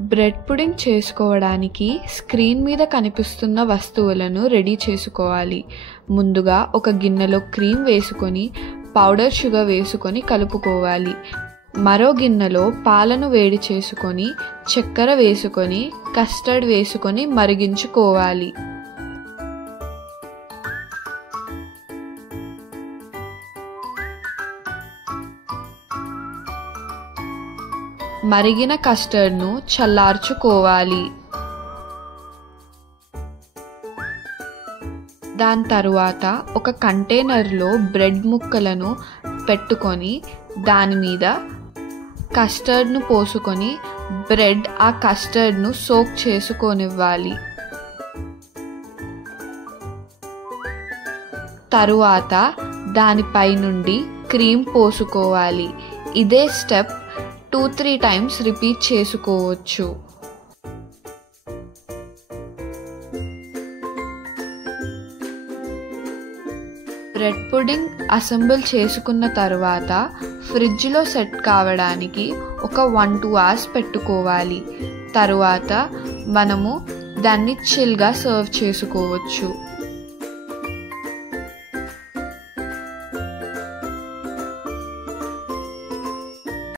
Bread pudding చేసుకోవడానికి screen మీద కనిపిస్తున్న వస్తువులను రెడీ చేసుకోవాలి. ముందుగా ఒక గిన్నెలో క్రీమ్ వేసుకొని పౌడర్ షుగర్ వేసుకొని కలుపుకోవాలి. మరో గిన్నెలో పాలను వేడి చేసుకొని చక్కెర వేసుకొని కస్టర్డ్ వేసుకొని మరిగించుకోవాలి. మరిగిన కస్టర్డ్ను చల్లార్చుకోవాలి. దాని తరువాత ఒక కంటైనర్లో బ్రెడ్ ముక్కలను పెట్టుకొని దాని మీద కస్టర్డ్ను పోసుకొని బ్రెడ్ ఆ కస్టర్డ్ను సోక్ చేసుకోనివ్వాలి. తరువాత దానిపై నుండి క్రీమ్ పోసుకోవాలి. ఇదే స్టెప్ 2-3 టైమ్స్ రిపీట్ చేసుకోవచ్చు. బ్రెడ్ పుడింగ్ అసెంబుల్ చేసుకున్న తర్వాత ఫ్రిడ్జ్లో సెట్ కావడానికి ఒక 1-2 అవర్స్ పెట్టుకోవాలి. తరువాత మనము దాన్ని చిల్గా సర్వ్ చేసుకోవచ్చు.